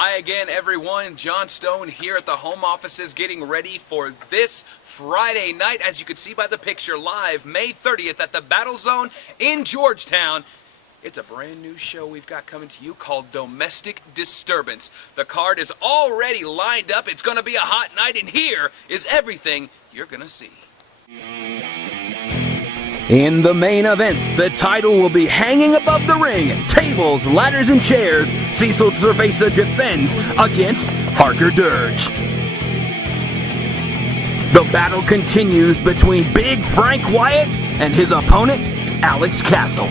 Hi again, everyone. John Stone here at the home offices getting ready for this Friday night. As you can see by the picture, live May 30th at the Battle Zone in Georgetown. It's a brand new show we've got coming to you called Domestic Disturbance. The card is already lined up. It's going to be a hot night, and here is everything you're going to see. In the main event, the title will be hanging above the ring. Tables, ladders, and chairs. Cecil Cerveza defends against Harker Dirge. The battle continues between Big Frank Wyatt and his opponent, Alex Castle.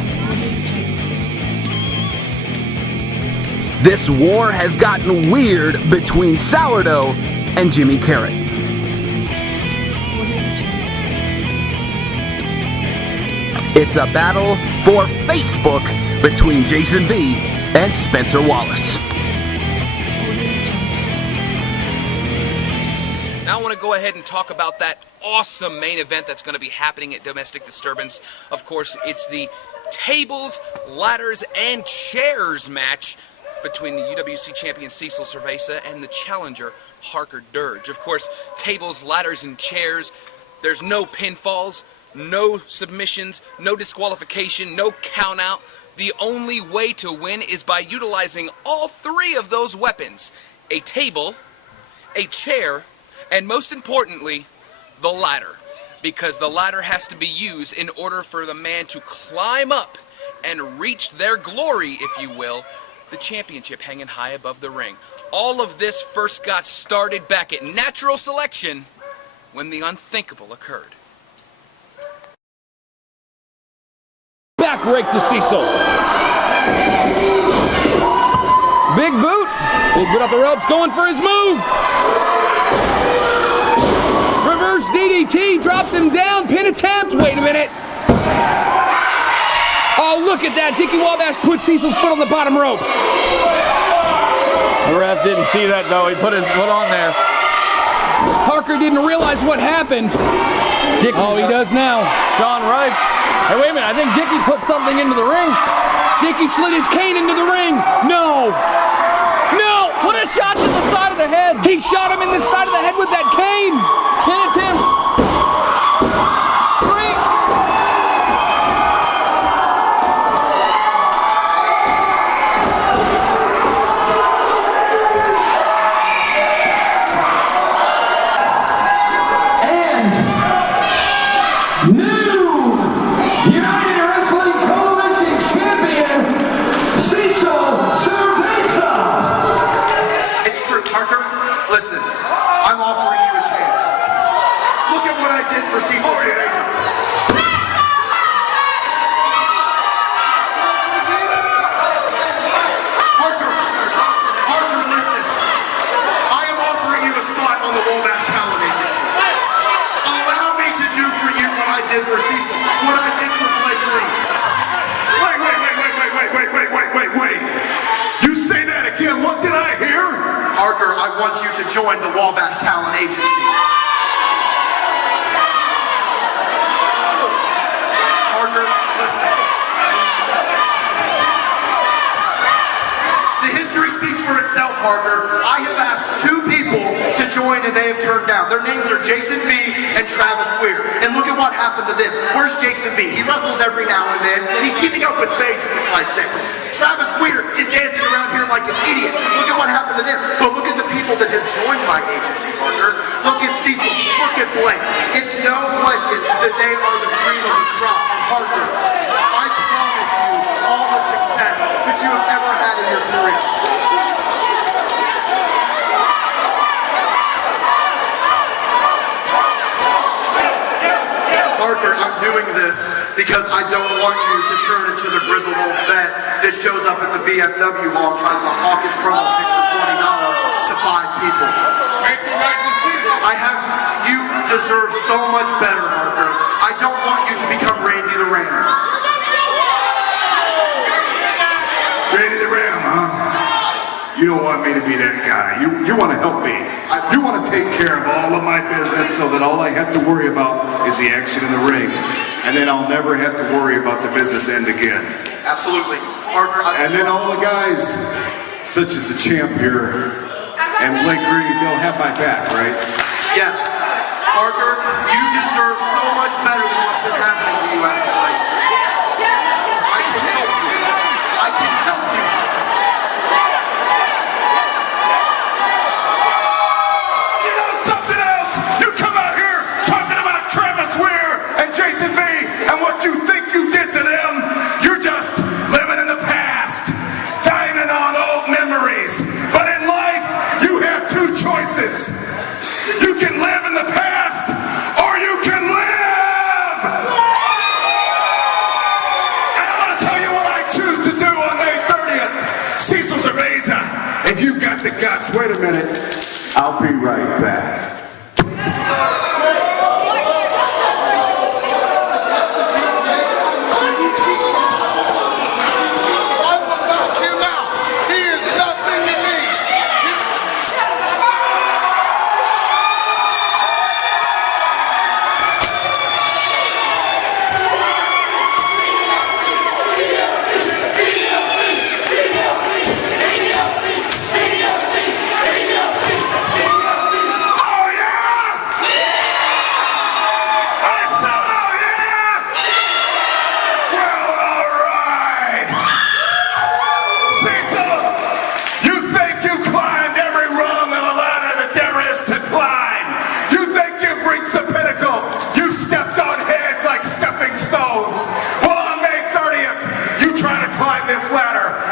This war has gotten weird between Sourdough and Jimmy Karryt. It's a battle for Facebook between Jason V and Spencer Wallace. Now I want to go ahead and talk about that awesome main event that's going to be happening at Domestic Disturbance. Of course, it's the tables, ladders, and chairs match between the UWC champion Cecil Cerveza and the challenger Harker Dirge. Of course, tables, ladders, and chairs, there's no pinfalls, no submissions, no disqualification, no count out. The only way to win is by utilizing all three of those weapons: a table, a chair, and most importantly, the ladder. Because the ladder has to be used in order for the man to climb up and reach their glory, if you will, the championship hanging high above the ring. All of this first got started back at Natural Selection when the unthinkable occurred. Back rake to Cecil. Big boot. Big boot off the ropes, going for his move. Reverse DDT, drops him down, pin attempt. Wait a minute. Oh, look at that. Dickie Wabash put Cecil's foot on the bottom rope. The ref didn't see that, though. He put his foot on there. Harker didn't realize what happened. Oh, he does now. Sean Wright. Hey, wait a minute. I think Dickie put something into the ring. Dickie slid his cane into the ring. No. No. Put a shot to the side of the head. He shot him in the side of the head with that cane. Pin attempt. Listen, I'm offering you a chance. Look at what I did for Cecil Cerveza. Harker, listen. I am offering you a spot on the Wabash Talent Agency. Allow me to do for you what I did for Cecil, what I did for Blake Lee. Wait. You say that again. What did I hear? Harker, I want you to join the Wabash Talent Agency. Harker, listen. The history speaks for itself, Harker. I have asked two people to join and they have turned down. Their names are Jason V and Travis Weir. And look at what happened to them. Where's Jason V? He wrestles every now and then. He's teaming up with Bates, for Christ's sake. Travis Weir is dancing around here like an idiot. Look at what happened to them. But look at the people that have joined my agency, Harker. Look at Cecil. Look at Blake. It's no question that they are the cream of the crop. Harker, I promise you all the success that you have ever had in your career. Harker, I'm doing this because I don't want you to turn into the grizzled old vet that shows up at the VFW hall and tries to hawk his promo picks for $20 to 5 people. You deserve so much better, Harker. I don't want you to become Randy the Ram. Randy the Ram, huh? You don't want me to be that guy. You want to help me. You want to take care of all of my business so that all I have to worry about is the action in the ring. And then I'll never have to worry about the business end again. Absolutely. Harker, and then all the guys such as the champ here and Blake Green, they'll have my back, right? Yes. Harker, you deserve so much better than what's been happening to you as of late. I can help you. I can help you. You know something else? You come out here talking about Travis Weir and Jason V and what you think you did to them. You're just living in the past, dining on old memories. But in life, you have two choices. You can live in the past, or you can live! And I'm going to tell you what I choose to do on May 30th. Cecil Cerveza, if you've got the guts, wait a minute. I'll be right back.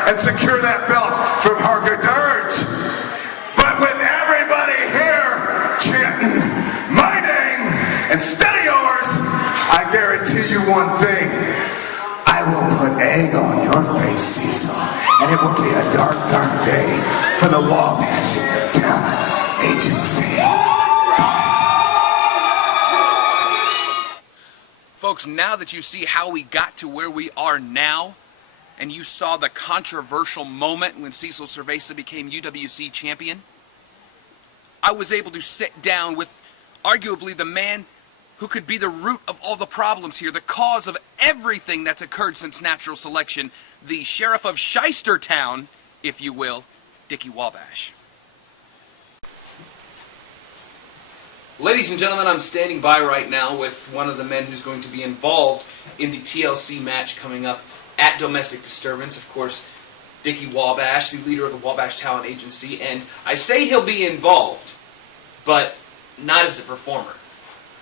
And secure that belt from Harker Dirge. But with everybody here chanting my name instead of yours, I guarantee you one thing. I will put egg on your face, Cecil. And it will be a dark, dark day for the Wabash Talent Agency. Folks, now that you see how we got to where we are now, and you saw the controversial moment when Cecil Cerveza became UWC champion, I was able to sit down with arguably the man who could be the root of all the problems here, the cause of everything that's occurred since natural selection, the sheriff of Shystertown, if you will, Dickie Wabash. Ladies and gentlemen, I'm standing by right now with one of the men who's going to be involved in the TLC match coming up at Domestic Disturbance, of course, Dickie Wabash, the leader of the Wabash Talent Agency, and I say he'll be involved, but not as a performer.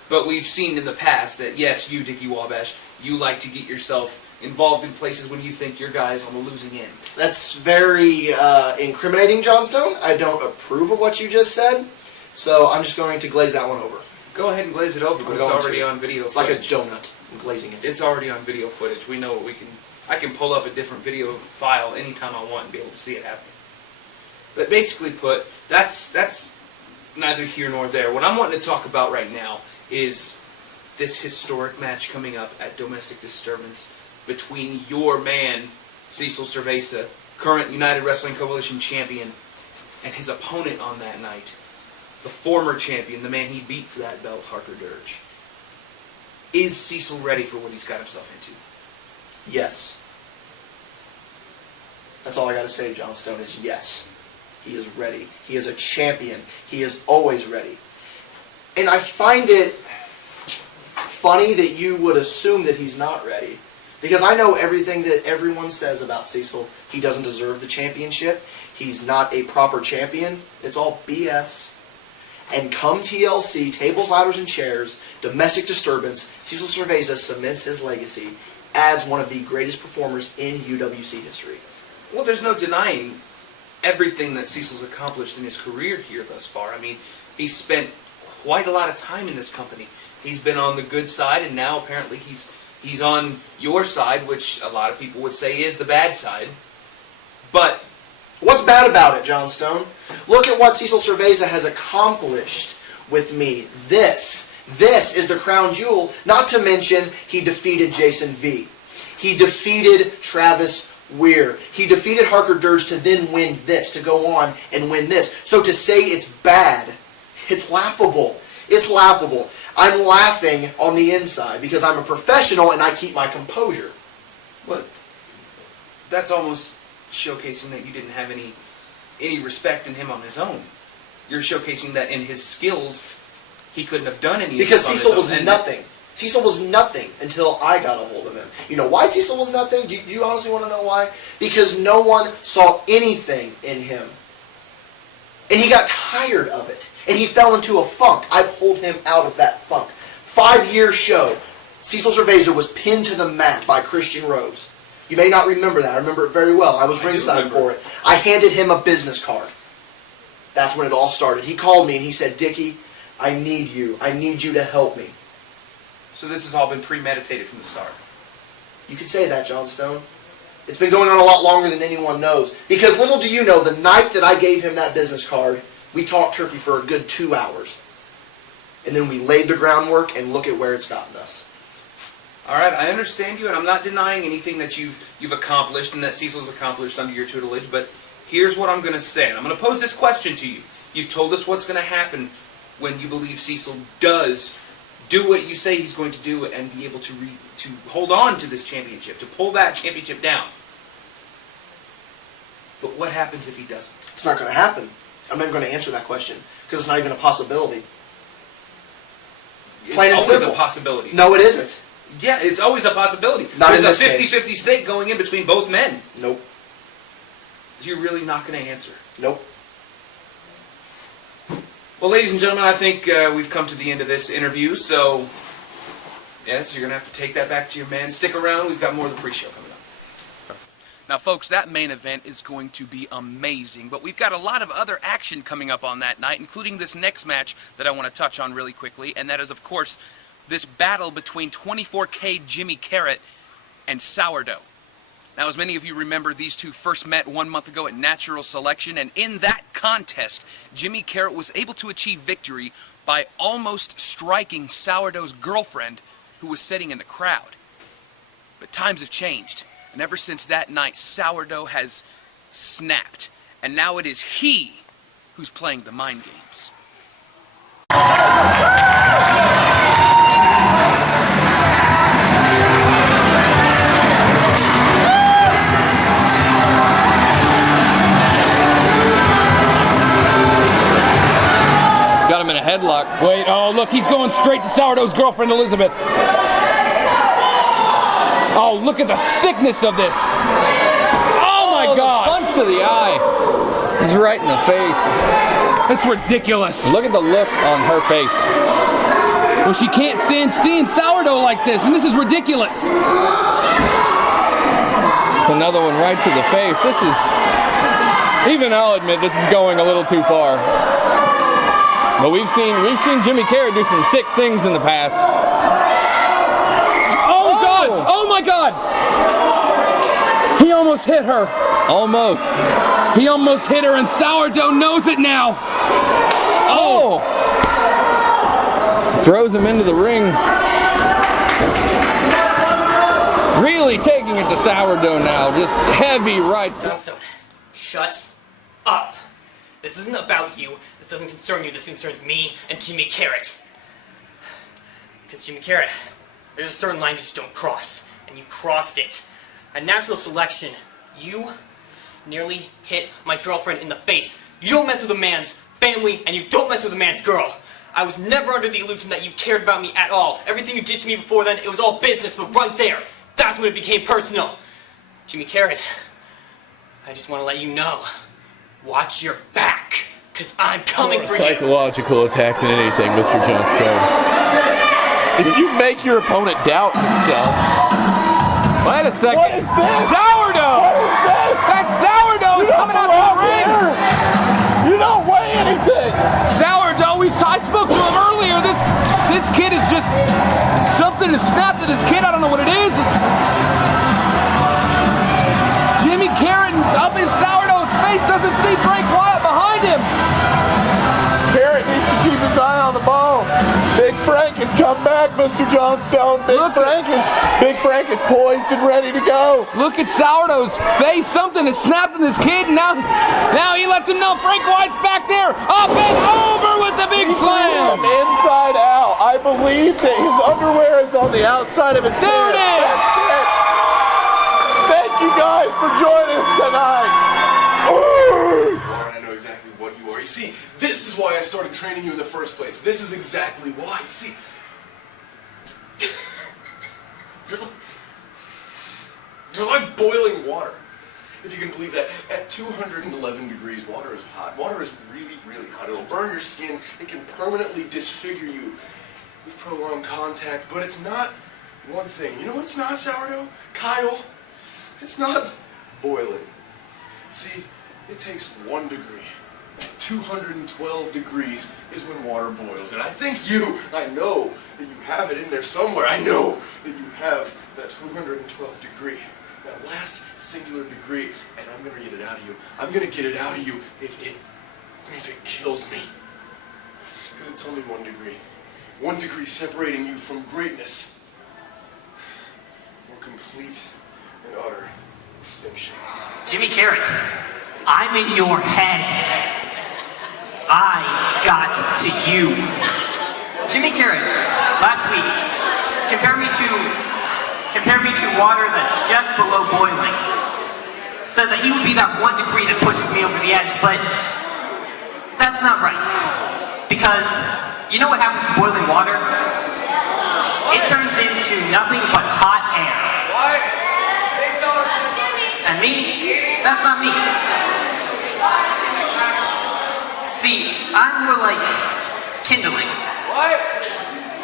But we've seen in the past that, yes, you, Dickie Wabash, you like to get yourself involved in places when you think your guy's on the losing end. That's very incriminating, Johnstone. I don't approve of what you just said, so I'm just going to glaze that one over. Go ahead and glaze it over, but it's already on video It's footage. like a donut. I'm glazing it. It's already on video footage. We know what we can... I can pull up a different video file anytime I want and be able to see it happening. But basically put, that's neither here nor there. What I'm wanting to talk about right now is this historic match coming up at Domestic Disturbance between your man, Cecil Cerveza, current United Wrestling Coalition champion, and his opponent on that night, the former champion, the man he beat for that belt, Harker Dirge. Is Cecil ready for what he's got himself into? Yes. That's all I gotta say, Johnstone, is yes. He is ready. He is a champion. He is always ready. And I find it funny that you would assume that he's not ready. Because I know everything that everyone says about Cecil. He doesn't deserve the championship. He's not a proper champion. It's all BS. And come TLC, tables, ladders, and chairs, Domestic Disturbance, Cecil Cerveza cements his legacy as one of the greatest performers in UWC history. Well, there's no denying everything that Cecil's accomplished in his career here thus far. I mean, he's spent quite a lot of time in this company. He's been on the good side, and now apparently he's on your side, which a lot of people would say is the bad side. But what's bad about it, Johnstone? Look at what Cecil Cerveza has accomplished with me. This is the crown jewel, not to mention he defeated Jason V. He defeated Travis Weir. He defeated Harker Dirge to then win this, to go on and win this. So to say it's bad, it's laughable. It's laughable. I'm laughing on the inside because I'm a professional and I keep my composure. Well, that's almost showcasing that you didn't have any any respect in him on his own. You're showcasing that in his skills, he couldn't have done any of Because this Cecil on his was own. nothing. Cecil was nothing until I got a hold of him. You know why Cecil was nothing? Do you honestly want to know why? Because no one saw anything in him. And he got tired of it. And he fell into a funk. I pulled him out of that funk. 5-year show. Cecil Cerveza was pinned to the mat by Christian Rose. You may not remember that. I remember it very well. I was ringside for it. I handed him a business card. That's when it all started. He called me and he said, Dickie, I need you. I need you to help me. So this has all been premeditated from the start. You could say that, John Stone. It's been going on a lot longer than anyone knows. Because little do you know, the night that I gave him that business card, we talked turkey for a good 2 hours. And then we laid the groundwork, and look at where it's gotten us. All right, I understand you, and I'm not denying anything that you've accomplished and that Cecil's accomplished under your tutelage, but here's what I'm going to say, and I'm going to pose this question to you. You've told us what's going to happen when you believe Cecil does do what you say he's going to do and be able to hold on to this championship, to pull that championship down. But what happens if he doesn't? It's not going to happen. I'm not even going to answer that question, because it's not even a possibility. It's Plain and always simple. a possibility. No, it isn't. Yeah, it's always a possibility. Not in There's this a case. 50-50 stake going in between both men. Nope. You're really not going to answer. Nope. Well, ladies and gentlemen, I think we've come to the end of this interview, so yes, you're going to have to take that back to your man. Stick around, we've got more of the pre-show coming up. Now, folks, that main event is going to be amazing, but we've got a lot of other action coming up on that night, including this next match that I want to touch on really quickly, and that is, of course, this battle between 24K Jimmy Karryt and Sourdough. Now, as many of you remember, these two first met 1 month ago at Natural Selection, and in that contest, Jimmy Karryt was able to achieve victory by almost striking Sourdough's girlfriend, who was sitting in the crowd. But times have changed, and ever since that night, Sourdough has snapped, and now it is he who's playing the mind games. Got him in a headlock. Wait, oh look, he's going straight to Sourdough's girlfriend, Elizabeth. Oh, look at the sickness of this. Oh my God. Punch to the eye. He's right in the face. That's ridiculous. Look at the look on her face. Well, she can't stand seeing Sourdough like this, and this is ridiculous. It's another one right to the face. This is, even I'll admit, this is going a little too far. But we've seen Jimmy Karryt do some sick things in the past. Oh God! Oh my God! He almost hit her. Almost. He almost hit her, and Sourdough knows it now. Oh! Throws him into the ring. Really taking it to Sourdough now. Just heavy right. Johnstone, shut up. This isn't about you. This doesn't concern you. This concerns me and Jimmy Karryt. Because Jimmy Karryt, there's a certain line you just don't cross. And you crossed it. At Natural Selection, you nearly hit my girlfriend in the face. You don't mess with a man's family, and you don't mess with a man's girl. I was never under the illusion that you cared about me at all. Everything you did to me before then, it was all business, but right there, that's when it became personal. Jimmy Karryt, I just want to let you know, watch your back, because I'm coming for you. Psychological attack than anything, Mr. Johnstone. If you make your opponent doubt himself. Wait a second. What is this? Sourdough! What is this? That's Sourdough! He's coming out of the ring! You don't weigh anything! Sourdough, I spoke to him earlier. This kid is just something has snapped at this kid. I don't know what it is. Jimmy Karryt up in Sourdough's face, doesn't see Frank Wyatt behind him. Karryt needs to keep his eye on the ball. Big Frank has come back, Mr. Johnstone. Big Frank is poised and ready to go. Look at Sourdough's face. Something has snapped in this kid, and now he lets him know Frank Wyatt's back there. Up and over with the big slam. From inside out. I believe that his underwear is on the outside of his pants. That's it. Thank you guys for joining us tonight. what you are. You see, this is why I started training you in the first place. This is exactly why. You see, you're like boiling water. If you can believe that. At 211 degrees, water is hot. Water is really, really hot. It'll burn your skin. It can permanently disfigure you with prolonged contact. But it's not one thing. You know what it's not, Sourdough? Kyle? It's not boiling. See, it takes 1 degree. At 212 degrees is when water boils. And I know that you have it in there somewhere. I know that you have that 212th degree. That last singular degree, and I'm gonna get it out of you. I'm gonna get it out of you if it kills me. Because it's only 1 degree. 1 degree separating you from greatness. Or complete and utter extinction. Jimmy Karryt, I'm in your head. I got to you. Jimmy Karryt, last week, compare me to water that's just below boiling. Said that he would be that 1 degree that pushes me over the edge, but that's not right. Because you know what happens to boiling water? It turns into nothing but hot air. And me, that's not me. See, I'm more like kindling.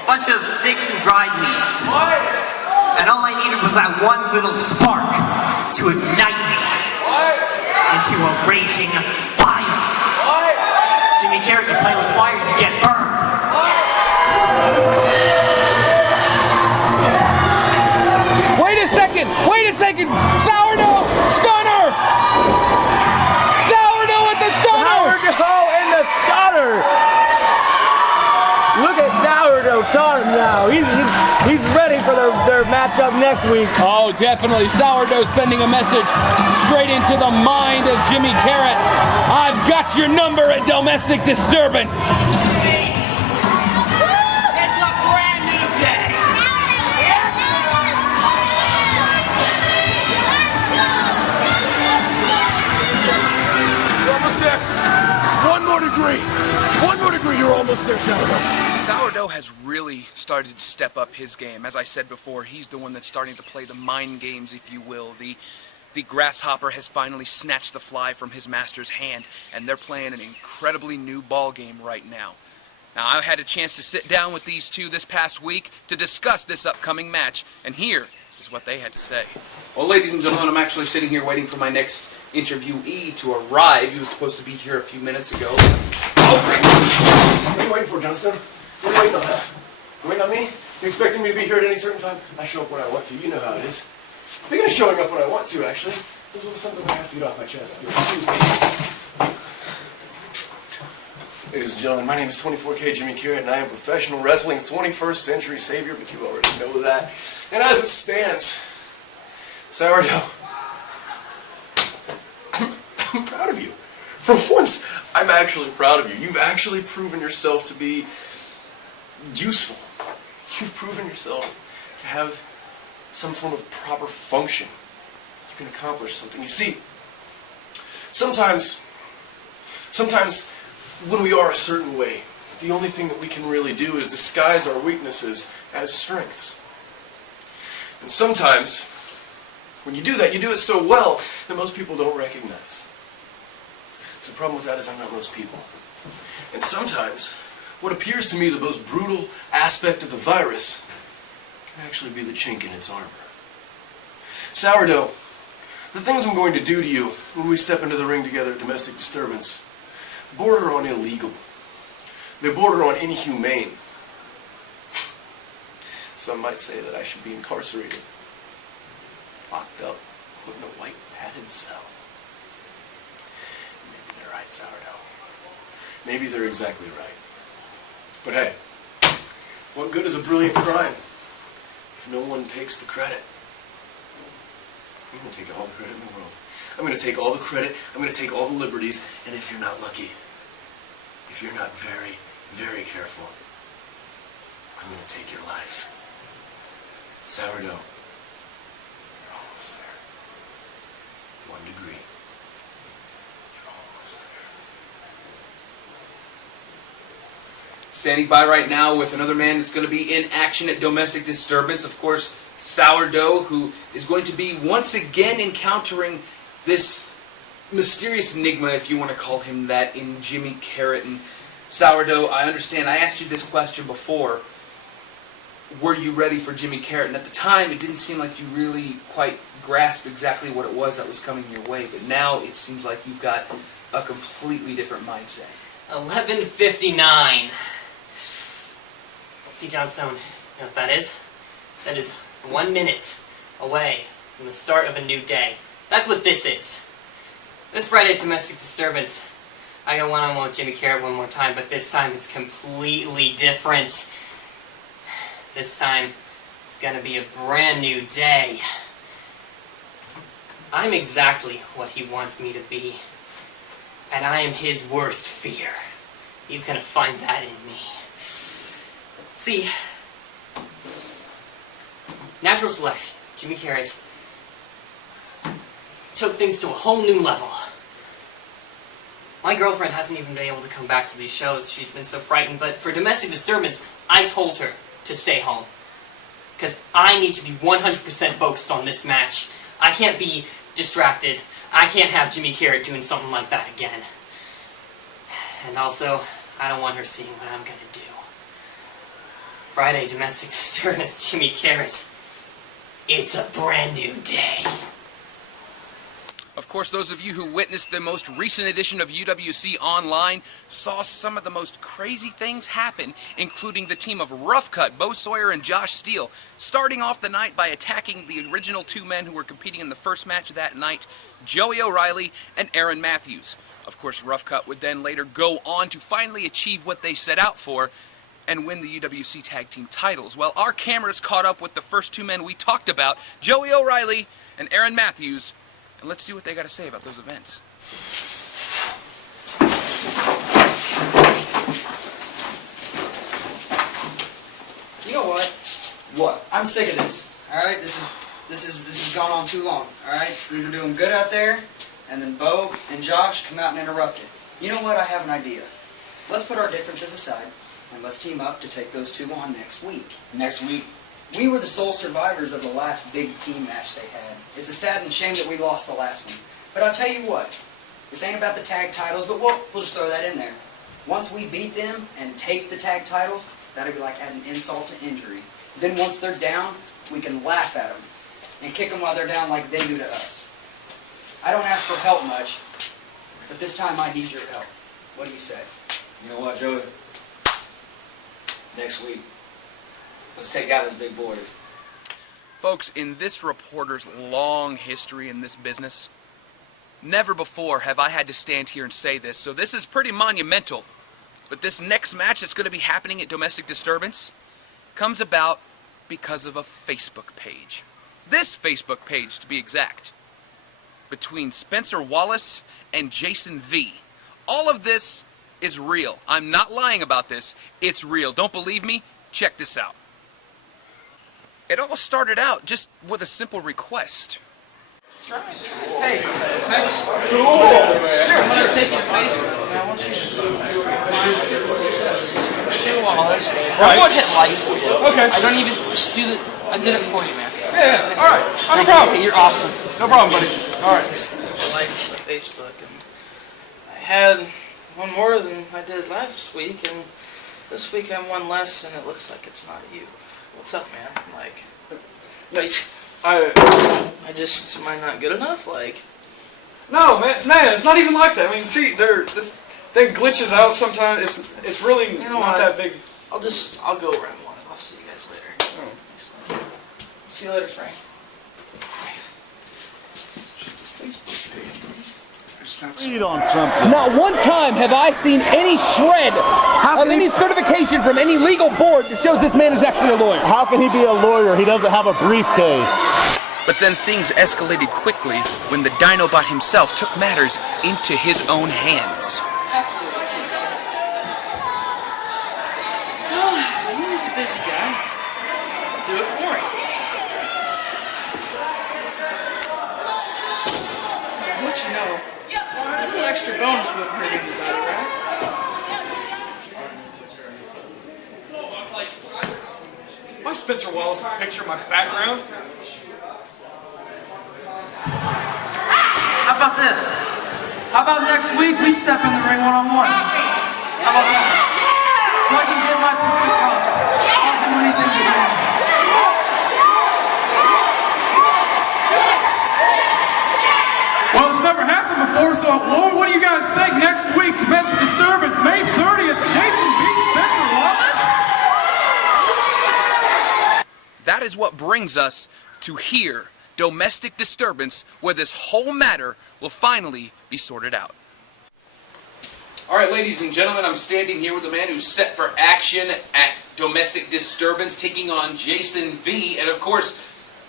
Bunch of sticks and dried leaves. And all I needed was that one little spark to ignite me into a raging fire. Jimmy Karryt, you play with fire, you get burned. Wait a second! Sourdough! Stunner! Sourdough with the stunner! Sourdough and the stunner! Look at Sourdough talking now. He's ready for their matchup next week. Oh, definitely. Sourdough sending a message straight into the mind of Jimmy Karryt. I've got your number at Domestic Disturbance. It's a brand new day. You're almost there. 1 more degree. 1 more degree, you're almost there, Sourdough. Sourdough has really started to step up his game. As I said before, he's the one that's starting to play the mind games, if you will. The grasshopper has finally snatched the fly from his master's hand, and they're playing an incredibly new ball game right now. Now, I had a chance to sit down with these two this past week to discuss this upcoming match, and here is what they had to say. Well, ladies and gentlemen, I'm actually sitting here waiting for my next interviewee to arrive. He was supposed to be here a few minutes ago. What are you waiting for, Johnston? What are you waiting on? You waiting on me? You expecting me to be here at any certain time? I show up when I want to. You know how it is. Speaking of showing up when I want to, actually, this is something I have to get off my chest. Excuse me. Ladies and gentlemen, my name is 24K Jimmy Karryt, and I am professional wrestling's 21st century savior, but you already know that. And as it stands, Sourdough, I'm proud of you. For once, I'm actually proud of you. You've actually proven yourself to be useful. You've proven yourself to have some form of proper function. You can accomplish something. You see, sometimes when we are a certain way, the only thing that we can really do is disguise our weaknesses as strengths. And sometimes, when you do that, you do it so well that most people don't recognize. So the problem with that is I'm not most people. And sometimes, what appears to me the most brutal aspect of the virus can actually be the chink in its armor. Sourdough, the things I'm going to do to you when we step into the ring together at Domestic Disturbance border on illegal. They border on inhumane. Some might say that I should be incarcerated, locked up, put in a white padded cell. Maybe they're right, Sourdough. Maybe they're exactly right. But hey, what good is a brilliant crime if no one takes the credit? I'm going to take all the credit in the world. I'm going to take all the credit, I'm going to take all the liberties, and if you're not lucky, if you're not very, very careful, I'm going to take your life. Sourdough, you're almost there. 1 degree. You're almost there. Standing by right now with another man that's going to be in action at Domestic Disturbance, of course, Sourdough, who is going to be once again encountering this mysterious enigma, if you want to call him that, in Jimmy Karryt. And Sourdough, I understand, I asked you this question before. Were you ready for Jimmy Karryt? And at the time, it didn't seem like you really quite grasped exactly what it was that was coming your way. But now it seems like you've got a completely different mindset. 11:59. See, Johnstone, you know what that is? That is 1 minute away from the start of a new day. That's what this is. This Friday at Domestic Disturbance, I got one-on-one with Jimmy Karryt one more time, but this time it's completely different. This time, it's gonna be a brand new day. I'm exactly what he wants me to be, and I am his worst fear. He's gonna find that in me. See, natural selection, Jimmy Karryt, took things to a whole new level. My girlfriend hasn't even been able to come back to these shows. She's been so frightened, but for Domestic Disturbance, I told her to stay home. Because I need to be 100% focused on this match. I can't be distracted. I can't have Jimmy Karryt doing something like that again. And also, I don't want her seeing what I'm gonna do. Friday, Domestic Disturbance, Jimmy Karryt. It's a brand new day. Of course, those of you who witnessed the most recent edition of UWC Online saw some of the most crazy things happen, including the team of Rough Cut, Bo Sawyer and Josh Steele, starting off the night by attacking the original two men who were competing in the first match that night, Joey O'Reilly and Aaron Matthews. Of course, Rough Cut would then later go on to finally achieve what they set out for and win the UWC Tag Team titles. Well, our cameras caught up with the first two men we talked about, Joey O'Reilly and Aaron Matthews, and let's see what they got to say about those events. You know what? What? I'm sick of this. All right, this has gone on too long. All right, we were doing good out there, and then Bo and Josh come out and interrupt it. You know what? I have an idea. Let's put our differences aside, and let's team up to take those two on next week. Next week? We were the sole survivors of the last big team match they had. It's a sad and shame that we lost the last one. But I'll tell you what, this ain't about the tag titles, but we'll just throw that in there. Once we beat them and take the tag titles, that'll be like adding insult to injury. Then once they're down, we can laugh at them and kick them while they're down like they do to us. I don't ask for help much, but this time I need your help. What do you say? You know what, Joey? Next week, let's take out those big boys. Folks, in this reporter's long history in this business, never before have I had to stand here and say this, so this is pretty monumental. But this next match that's going to be happening at Domestic Disturbance comes about because of a Facebook page. This Facebook page, to be exact. Between Spencer Wallace and Jason V. All of this is real. I'm not lying about this. It's real. Don't believe me? Check this out. It all started out just with a simple request. Hey, I just... Cool! Here, I'm going to take your Facebook. I want you to... Wallace. I'm going to hit like for you. Okay. I don't even just do the... I did it for you, man. Yeah, alright. No problem. You're awesome. No problem, buddy. Alright. I like Facebook, and I had one more than I did last week, and this week I'm one less, and it looks like it's not you. What's up, man? Like, wait, am I not good enough? Like, No, man, it's not even like that. I mean, see, this thing glitches out sometimes. It's really not that big. I'll go where I want. I'll see you guys later. Oh. See you later, Frank. Just a Facebook page, man. Read on something. Not one time have I seen any shred of any certification from any legal board that shows this man is actually a lawyer. How can he be a lawyer? He doesn't have a briefcase. But then things escalated quickly when the Dinobot himself took matters into his own hands. That's really cute. Well, he's a busy guy. I'll do it for him. What you know? A little extra bonus wouldn't hurt anybody, right? Spencer Wallace's picture in my background. How about this? How about next week we step in the ring one-on-one? How about that? So I can get my point across. I'll do anything to win. Well, it's never happened before, so Lord, what do you guys think? Next week, Domestic Disturbance, May 30th, Jason B. Spencer Wallace? That is what brings us to here, Domestic Disturbance, where this whole matter will finally be sorted out. Alright, ladies and gentlemen, I'm standing here with a man who's set for action at Domestic Disturbance, taking on Jason V. And of course,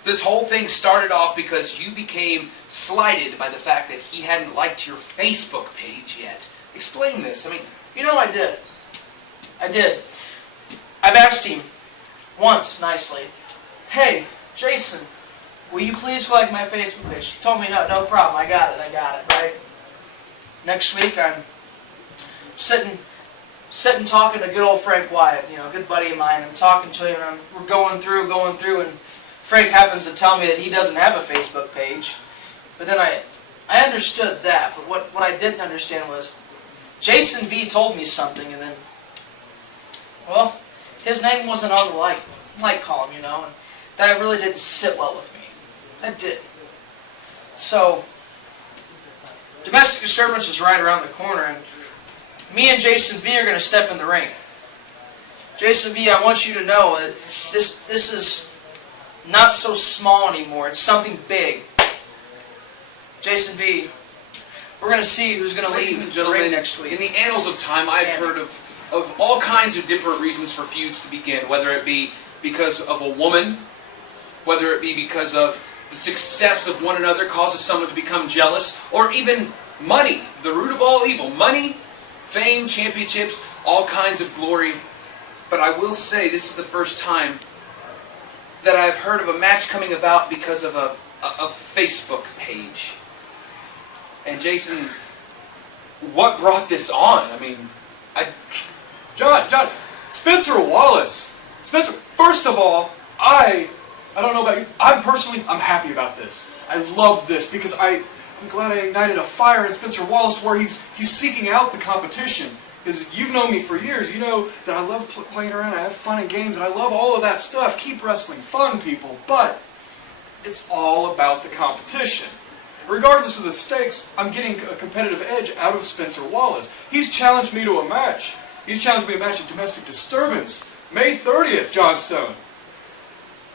this whole thing started off because you became slighted by the fact that he hadn't liked your Facebook page yet. Explain this. I mean, You know I did. I did. I've asked him once, nicely, hey, Jason, will you please like my Facebook page? He told me, no problem, I got it, right? Next week, I'm sitting talking to good old Frank Wyatt, you know, a good buddy of mine. I'm talking to him, and we're going through, and Frank happens to tell me that he doesn't have a Facebook page. But then I understood that, but what I didn't understand was Jason V told me something, and then, well, his name wasn't on the like column, you know, and that really didn't sit well with me. That did. So, Domestic Disturbance was right around the corner, and me and Jason V are going to step in the ring. Jason V, I want you to know that this is not so small anymore. It's something big. Jason V, we're going to see who's going to lead the ring next week. In the annals of time, I've heard of all kinds of different reasons for feuds to begin, whether it be because of a woman, whether it be because of the success of one another causes someone to become jealous, or even money, the root of all evil. Money, fame, championships, all kinds of glory. But I will say this is the first time that I've heard of a match coming about because of a Facebook page. And Jason, what brought this on? I mean, John, Spencer Wallace. Spencer, first of all, I don't know about you, I'm happy about this. I love this because I'm glad I ignited a fire in Spencer Wallace where he's seeking out the competition. Because you've known me for years, you know that I love playing around, I have fun in games, and I love all of that stuff. Keep wrestling fun, people, but it's all about the competition. Regardless of the stakes, I'm getting a competitive edge out of Spencer Wallace. He's challenged me to a match. He's challenged me to a match at Domestic Disturbance, May 30th, Johnstone.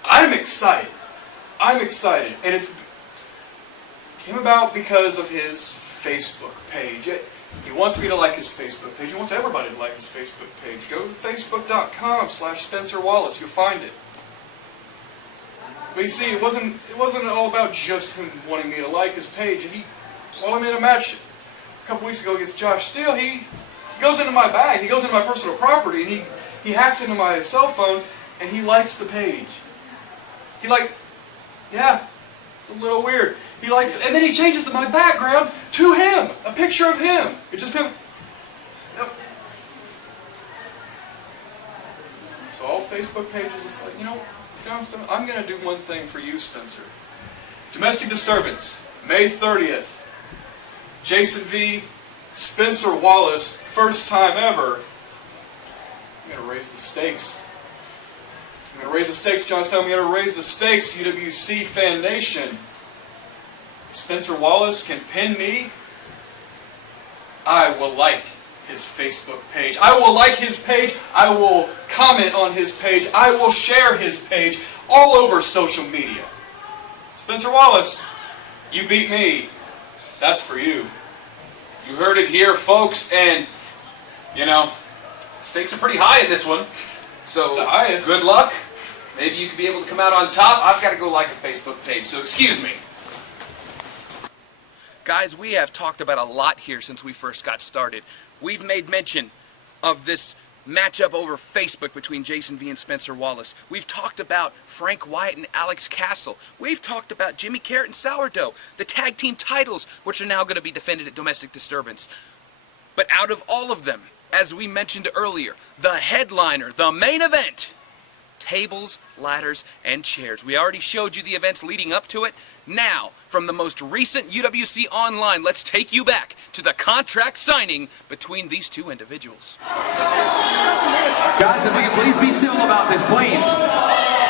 I'm excited. I'm excited. And it came about because of his Facebook page. He wants me to like his Facebook page. He wants everybody to like his Facebook page. Go to facebook.com/Spencer Wallace. You'll find it. But you see, it wasn't all about just him wanting me to like his page. And while I'm in a match a couple weeks ago against Josh Steele, he goes into my bag, he goes into my personal property, and he hacks into my cell phone, and he likes the page. Yeah, it's a little weird. He likes it, and then he changes my background to him, a picture of him. It's just him. Yep. So all Facebook pages, it's like, you know, Johnston, I'm going to do one thing for you, Spencer. Domestic Disturbance, May 30th. Jason V, Spencer Wallace, first time ever. I'm going to raise the stakes. I'm going to raise the stakes, Johnstown. I'm going to raise the stakes, UWC Fan Nation. If Spencer Wallace can pin me, I will like his Facebook page. I will like his page. I will comment on his page. I will share his page all over social media. Spencer Wallace, you beat me. That's for you. you heard it here, folks, and, you know, stakes are pretty high in this one. So, good luck. Maybe you could be able to come out on top. I've got to go like a Facebook page, so excuse me. Guys, we have talked about a lot here since we first got started. We've made mention of this matchup over Facebook between Jason V and Spencer Wallace. We've talked about Frank Wyatt and Alex Castle. We've talked about Jimmy Karryt and Sourdough, the tag team titles, which are now going to be defended at Domestic Disturbance. But out of all of them, as we mentioned earlier, the headliner, the main event, tables, ladders, and chairs. We already showed you the events leading up to it. Now, from the most recent UWC Online, let's take you back to the contract signing between these two individuals. Guys, if we can please be civil about this, please.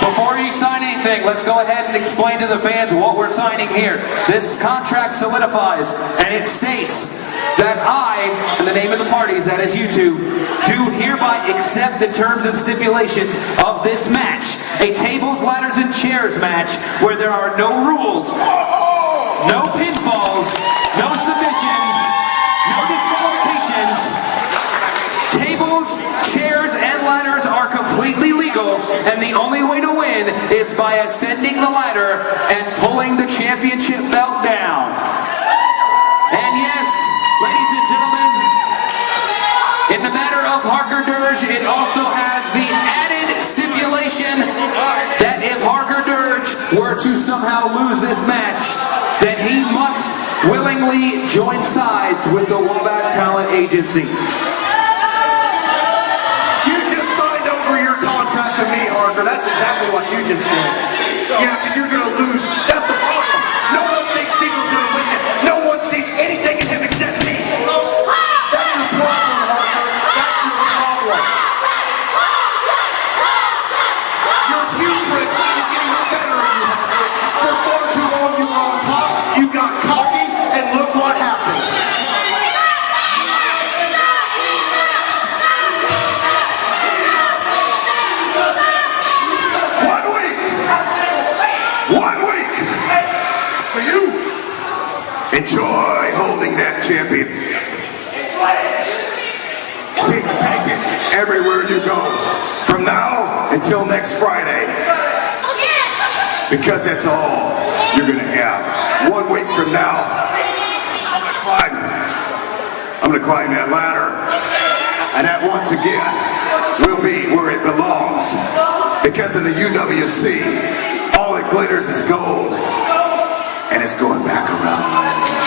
Before you sign anything, let's go ahead and explain to the fans what we're signing here. This contract solidifies, and it states that I, in the name of the parties, that is you two, do hereby accept the terms and stipulations of this match. A tables, ladders, and chairs match where there are no rules, no pinfalls, no submissions, no disqualifications. Tables, chairs, and ladders are completely legal, and the only way to win is by ascending the ladder and pulling the championship belt down. And yes, ladies and gentlemen, in the matter of Harker Dirge, it also has the added stipulation that if Harker Dirge were to somehow lose this match, then he must willingly join sides with the Wabash Talent Agency. To me, Harker, that's exactly what you just did. Yeah, because you're going to lose. That's the problem. No one thinks Cecil's going to win this. No one sees anything in him except me. That's your problem, Harker. That's your problem. Your hubris is getting the better of you, Harker. For far too long you were on top, you got cocky, and look what happened. Enjoy holding that champion. Take it everywhere you go. From now until next Friday. Because that's all you're going to have. 1 week from now, I'm going to climb that ladder. And that once again will be where it belongs. Because in the UWC, all that glitters is gold. And it's going back around.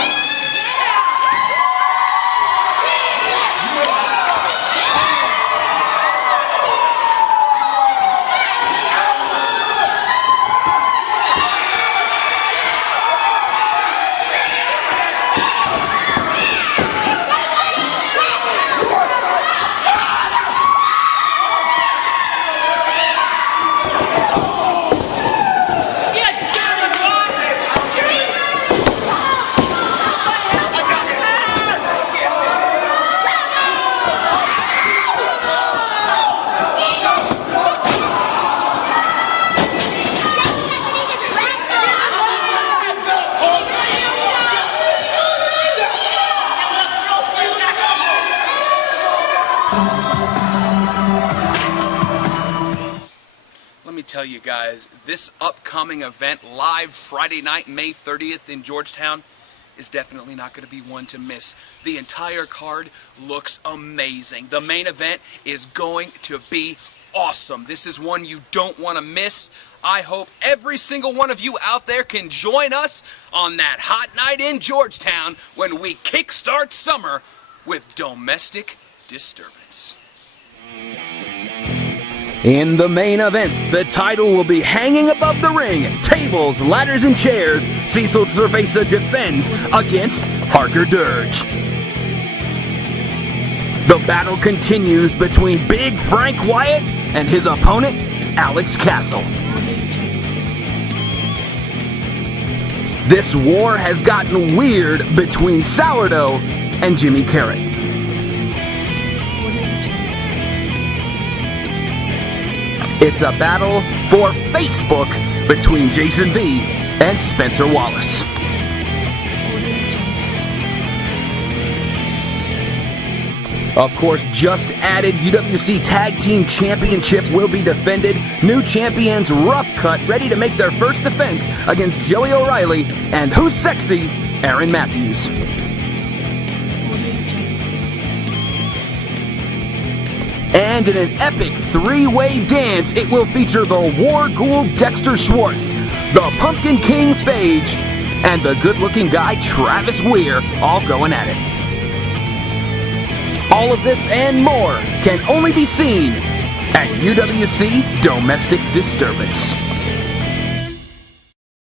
Tell you guys, this upcoming event live Friday night, May 30th in Georgetown is definitely not going to be one to miss. The entire card looks amazing. The main event is going to be awesome. This is one you don't want to miss. I hope every single one of you out there can join us on that hot night in Georgetown when we kickstart summer with Domestic Disturbance. In the main event, the title will be hanging above the ring. Tables, ladders, and chairs. Cecil Cerveza defends against Harker Dirge. The battle continues between Big Frank Wyatt and his opponent, Alex Castle. This war has gotten weird between Sourdough and Jimmy Karryt. It's a battle for Facebook between Jason V and Spencer Wallace. Of course, just added UWC Tag Team Championship will be defended. New champions Rough Cut ready to make their first defense against Joey O'Reilly and Who's Sexy, Aaron Matthews. And in an epic three-way dance, it will feature the War Ghoul Dexter Schwartz, the Pumpkin King Phage, and the good-looking guy Travis Weir all going at it. All of this and more can only be seen at UWC Domestic Disturbance.